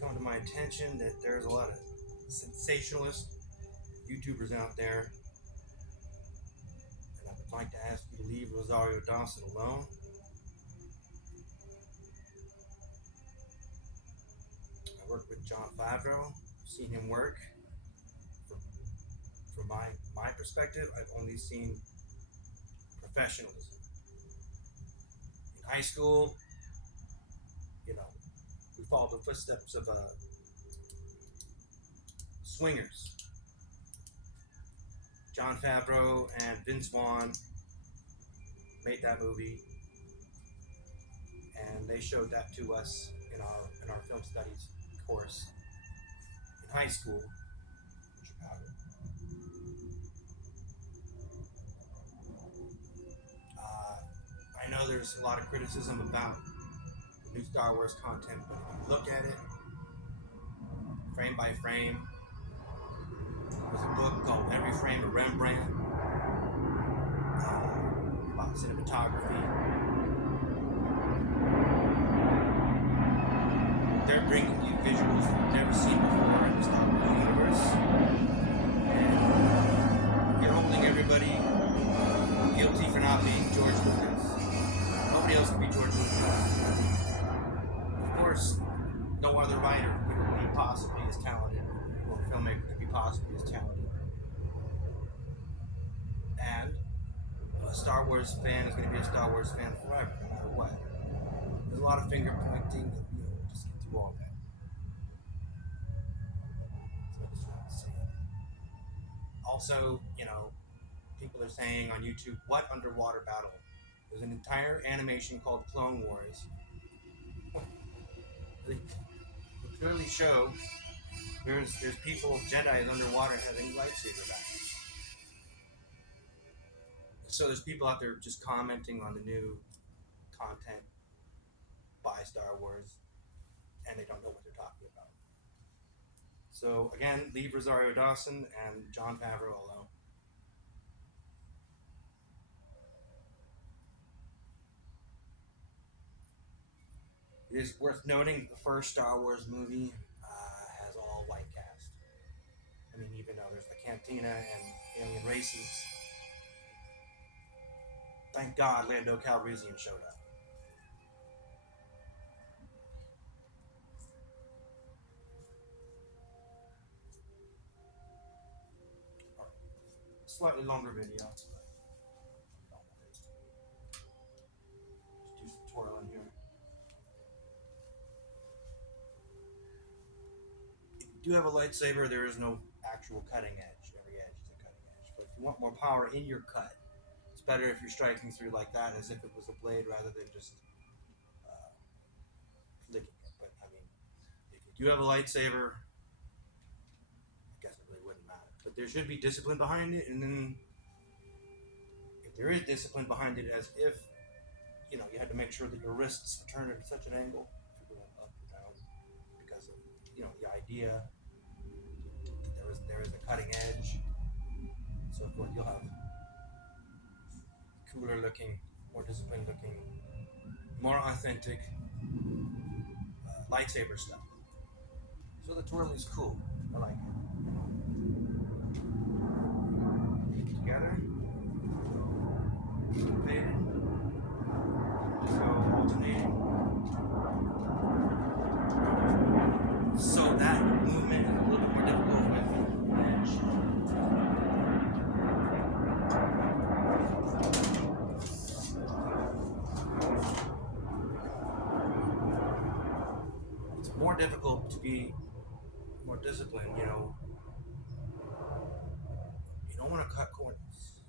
come to my attention that there's a lot of sensationalist YouTubers out there, and I would like to ask you to leave Rosario Dawson alone. I work with John Favreau. I've seen him work. From, from my perspective, I've only seen professionalism. In high school, you know, we followed the footsteps of swingers. John Favreau and Vince Vaughn made that movie, and they showed that to us in our film studies course in high school in Chicago. I know there's a lot of criticism about the new Star Wars content, but if you look at it frame by frame, there's a book called Every Frame of Rembrandt about cinematography. They're bringing you visuals that you've never seen before in the Star Wars universe, and you're holding everybody guilty for not being George Lucas. Nobody else can be George Lucas. Of course, no other writer could be possibly as talented, or filmmaker could be possibly as talented. And a Star Wars fan is going to be a Star Wars fan forever, no matter what. There's a lot of finger pointing, and we'll just get through all that. So I just wanted to say that. Also, people are saying on YouTube, what underwater battle? There's an entire animation called Clone Wars. They clearly show there's people, Jedi's underwater having lightsaber battles. So there's people out there just commenting on the new content by Star Wars, and they don't know what they're talking about. So again, leave Rosario Dawson and John Favreau alone. It is worth noting the first Star Wars movie has all white cast. I mean, even though there's the Cantina and alien races, thank God Lando Calrissian showed up. Slightly longer video. Just do some twirling here. If you do have a lightsaber, there is no actual cutting edge. Every edge is a cutting edge. But if you want more power in your cut, it's better if you're striking through like that, as if it was a blade rather than just flicking it. But I mean, if you do have a lightsaber, I guess it really wouldn't matter. But there should be discipline behind it, and then if there is discipline behind it, as if you had to make sure that your wrists were turned at such an angle, if you're going up or down, because of the idea that there is a cutting edge, so forth. You'll have cooler looking, more disciplined looking, more authentic lightsaber stuff. So the twirl is cool. I like it. Together. Faded. So alternating. So that movement is a little bit more difficult with edge. It's more difficult to be more disciplined, you don't want to cut corners.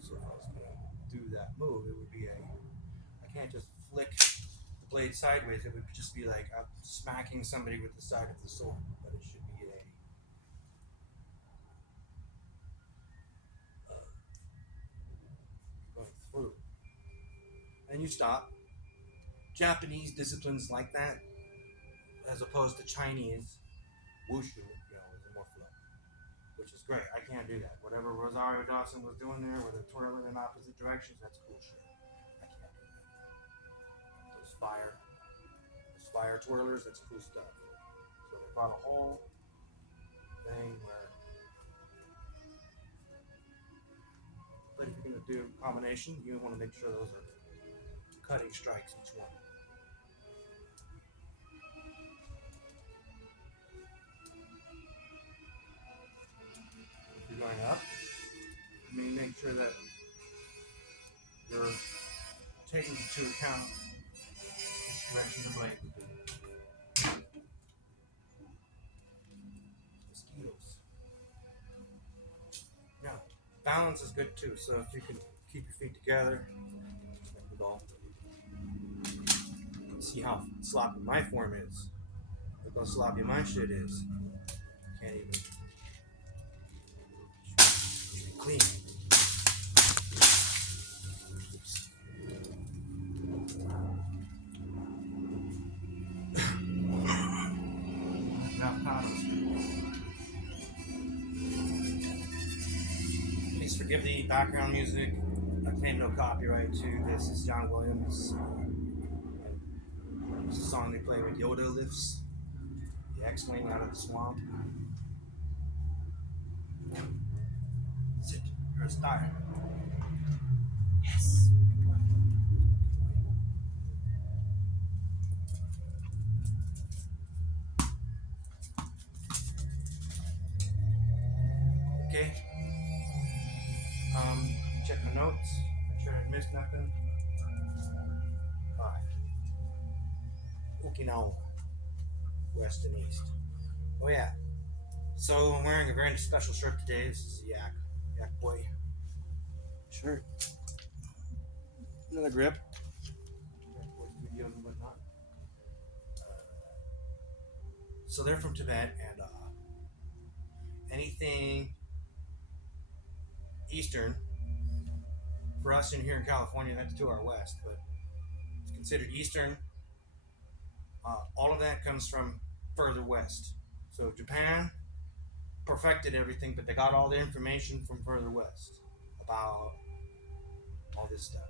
So if I was going to do that move, it would be I can't just flick the blade sideways. It would just be like I'm smacking somebody with the side of the sword, but it should be going through. And you stop. Japanese disciplines like that, as opposed to Chinese wushu, is more flow, which is great. I can't do that. Whatever Rosario Dawson was doing there, with a twirling in opposite directions, that's cool shit. I can't do that. Those fire twirlers. That's cool stuff. So they brought a whole thing where, but if you're gonna do a combination, you want to make sure those are cutting strikes each one. If you're going up, make sure that you're taking into account which direction the blade would be. Mosquitoes. Now, balance is good too. So if you can keep your feet together, like the ball. See how sloppy my form is. Look how sloppy my shit is. Can't even clean. Please forgive the background music. I claim no copyright to this. It's John Williams. It's a song they play with Yoda lifts the X-Wing out of the swamp. Sit. You're a star. Yes. Okay. Check my notes. Make sure I didn't miss nothing. Alright. Okinawa. West and east. Oh yeah. So I'm wearing a very special shirt today. This is Yak Boy shirt. Another grip. Yak Boy videos and whatnot. So they're from Tibet, and anything eastern for us in here in California, that's to our west, but it's considered eastern. All of that comes from further west. So Japan perfected everything, but they got all the information from further west about all this stuff.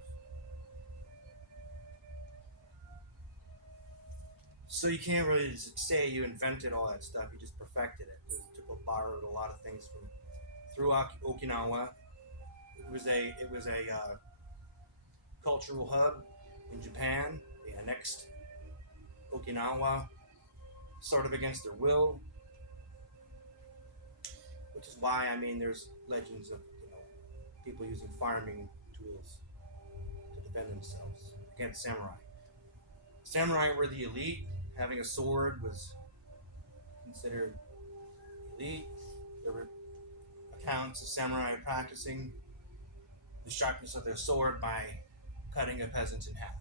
So you can't really just say you invented all that stuff. You just perfected it. You borrowed a lot of things from through Okinawa. It was a cultural hub in Japan. They annexed Okinawa, sort of against their will, which is why there's legends of people using farming tools to defend themselves against samurai. Samurai were the elite. Having a sword was considered elite. There were accounts of samurai practicing the sharpness of their sword by cutting a peasant in half.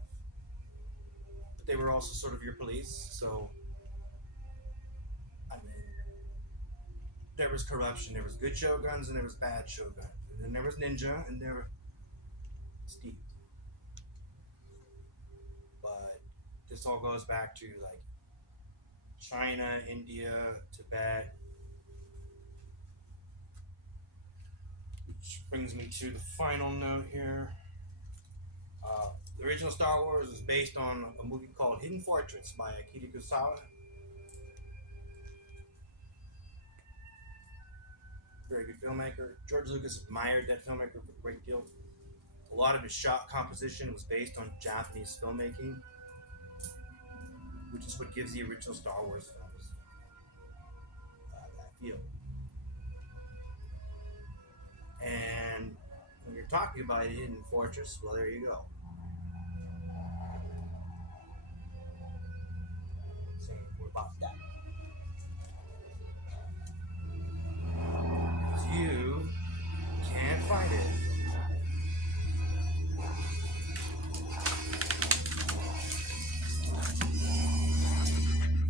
But they were also sort of your police, so there was corruption. There was good shoguns and there was bad shoguns. And then there was ninja and there was Steve. But this all goes back to like China, India, Tibet. Which brings me to the final note here. The original Star Wars was based on a movie called Hidden Fortress by Akira Kurosawa. Very good filmmaker. George Lucas admired that filmmaker for a great deal. A lot of his shot composition was based on Japanese filmmaking, which is what gives the original Star Wars films that feel. And when you're talking about a Hidden Fortress, well, there you go.